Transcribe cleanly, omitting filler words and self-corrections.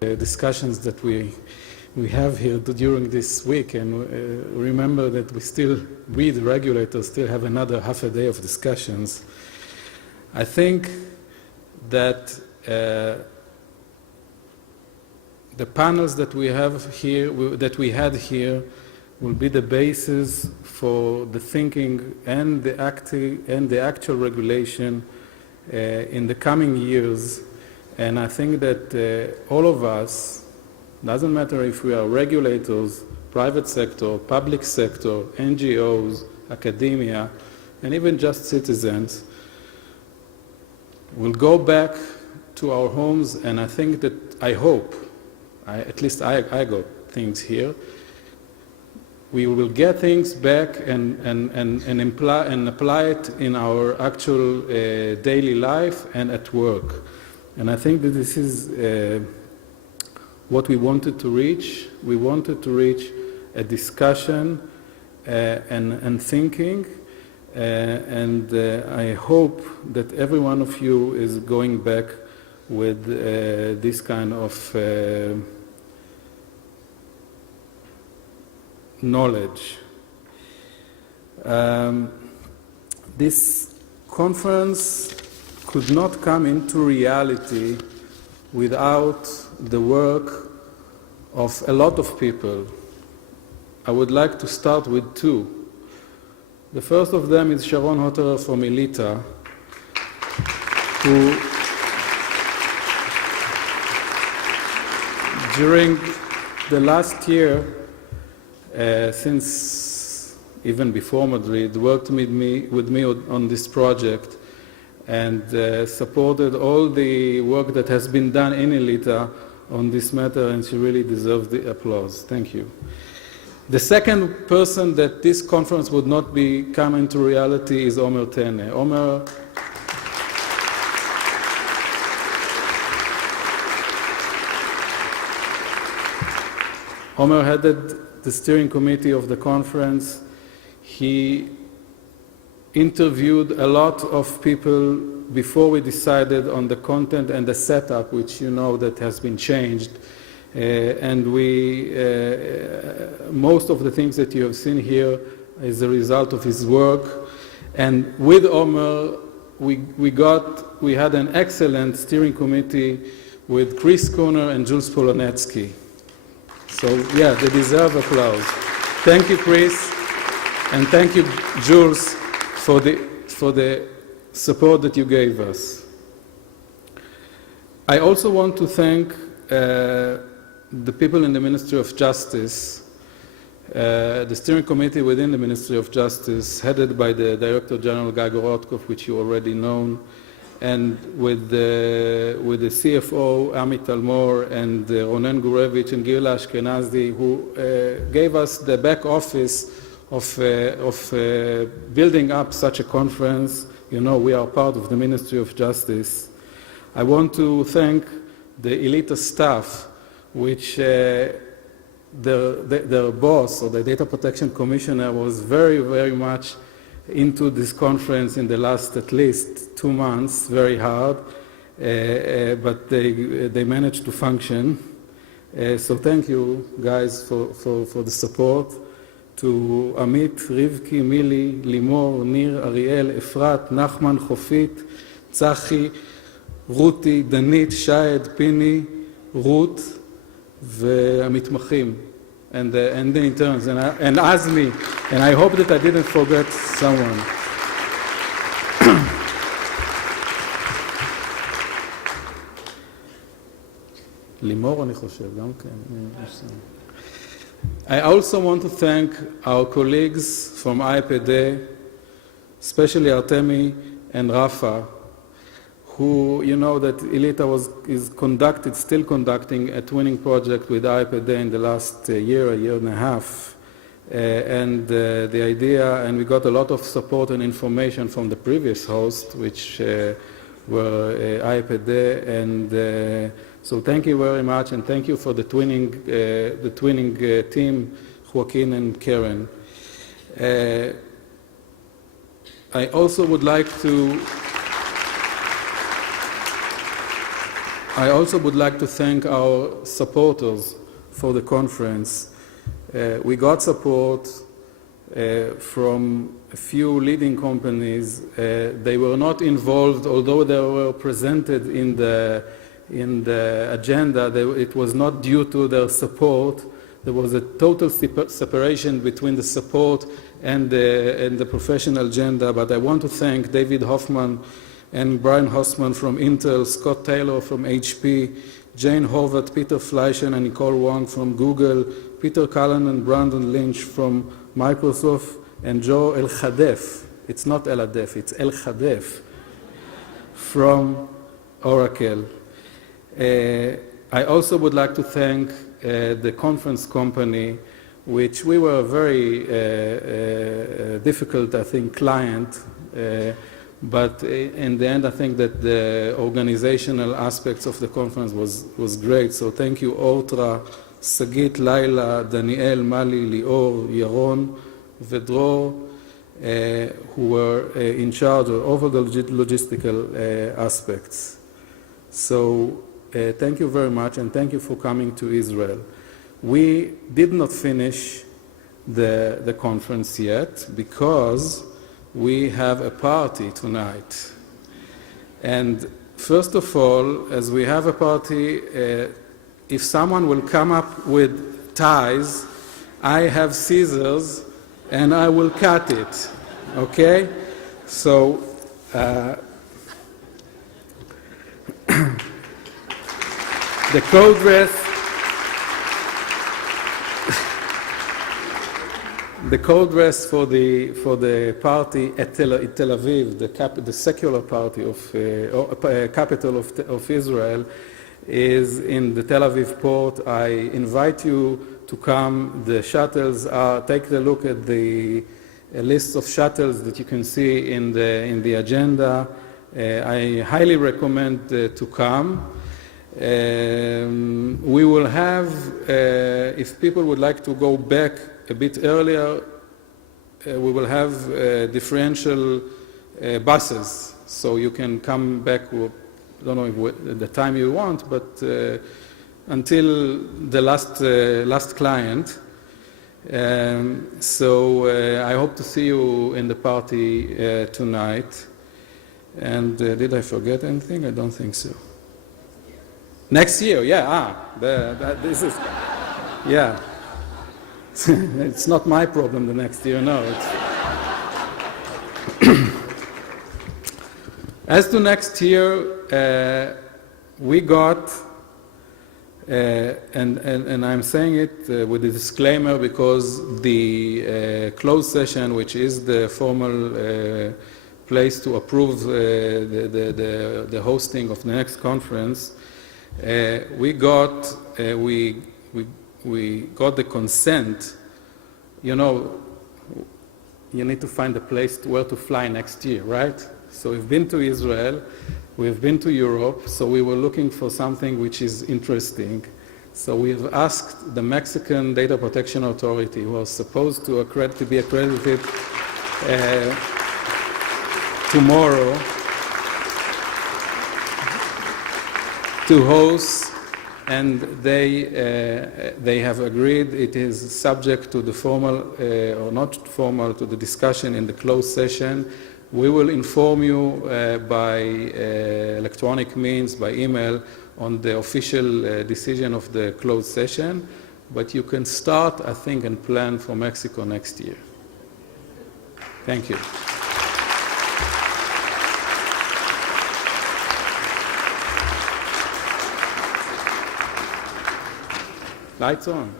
discussions that we have here during this week, and remember that we the regulators still have another half a day of discussions. I think that the panels that we have here, that we had here, will be the basis for the thinking and the actual regulation in the coming years. And I think that all of us, doesn't matter if we are regulators, private sector, public sector, NGOs, academia, and even just citizens, will go back to our homes, and I think that, I hope, at least I got things here, we will get things back and apply it in our actual daily life and at work. And I think that this is what we wanted to reach. We wanted to reach a discussion and thinking, and I hope that every one of you is going back with this kind of knowledge. This conference could not come into reality without the work of a lot of people. I would like to start with two. The first of them is Sharon Hotterer from ILITA, who during the last year, since even before Madrid, worked with me on this project and supported all the work that has been done in ILITA on this matter, and she really deserves the applause. Thank you. The second person that this conference would not come into reality is Omer Tene. Omer headed the steering committee of the conference. He interviewed a lot of people before we decided on the content and the setup, which you know that has been changed. And most of the things that you have seen here is a result of his work. And with Omer, we had an excellent steering committee with Chris Cooner and Jules Polonetsky. So yeah, they deserve applause. Thank you, Chris, and thank you, Jules, for the support that you gave us. I also want to thank the people in the Ministry of Justice, the steering committee within the Ministry of Justice, headed by the Director General Guy Gorotkov, which you already know, and with the CFO, Amit Almor, and Ronen Gurevich and Gila Ashkenazi, who gave us the back office of building up such a conference. You know, we are part of the Ministry of Justice. I want to thank the ILITA staff, which their boss, or the Data Protection Commissioner, was very, very much into this conference in the last at least 2 months, very hard, but they managed to function. So thank you guys for the support. To Amit, Rivki, Mili, Limor, Nir, Ariel, Efrat, Nachman, Chofit, Tzachi, Ruti, Danit, Shayed, Pini, Ruth, והמתמחים, and the interns, and Azmi, and I hope that I didn't forget someone. לימור, אני חושב, גם כן. I also want to thank our colleagues from IPD, especially Artemi and Rafa, who, you know, that ILITA is still conducting a twinning project with IPD in the last year and a half. And the idea, and we got a lot of support and information from the previous host, which were IPD, and so thank you very much, and thank you for the twinning team, Joaquin and Karen. I also would like to I also would like to thank our supporters for the conference. We got support from a few leading companies. They were not involved, although they were presented in the agenda. It was not due to their support. There was a total separation between the support and the professional agenda. But I want to thank David Hoffman and Brian Hossman from Intel, Scott Taylor from HP, Jane Horvath, Peter Fleischer, and Nicole Wong from Google, Peter Cullen and Brandon Lynch from Microsoft, and Joe El-Khadef, it's not El-Adef, it's El-Khadef, from Oracle. I also would like to thank the conference company, which we were a very difficult, I think, client, but in the end, I think that the organizational aspects of the conference was great. So thank you, Ortra, Sagit, Laila, Daniel, Mali, Lior, Yaron, Vedror, who were in charge of all the logistical aspects. So thank you very much, and thank you for coming to Israel. We did not finish the conference yet because we have a party tonight. And first of all, as we have a party, if someone will come up with ties, I have scissors and I will cut it, okay? So, the code dress, the code dress for the party at Tel Aviv, the secular party of capital of Israel, is in the Tel Aviv port. I invite you to come. The shuttles are. Take a look at the list of shuttles that you can see in the agenda. I highly recommend to come. We will have, if people would like to go back a bit earlier, we will have differential buses, so you can come back, I don't know if the time you want, but until the last client. So I hope to see you in the party tonight. And did I forget anything? I don't think so. Next year, yeah, this is, yeah. It's not my problem the next year, no. As to next year, we got, and I'm saying it with a disclaimer because the closed session, which is the formal place to approve the hosting of the next conference, we got the consent. You know, you need to find a place where to fly next year, right? So we've been to Israel, we've been to Europe, so we were looking for something which is interesting. So we've asked the Mexican Data Protection Authority, who was supposed to be accredited tomorrow, to host, and they have agreed. It is subject to the formal or not formal, to the discussion in the closed session. We will inform you by electronic means, by email, on the official decision of the closed session, but you can start, I think, and plan for Mexico next year. Thank you. Lights on.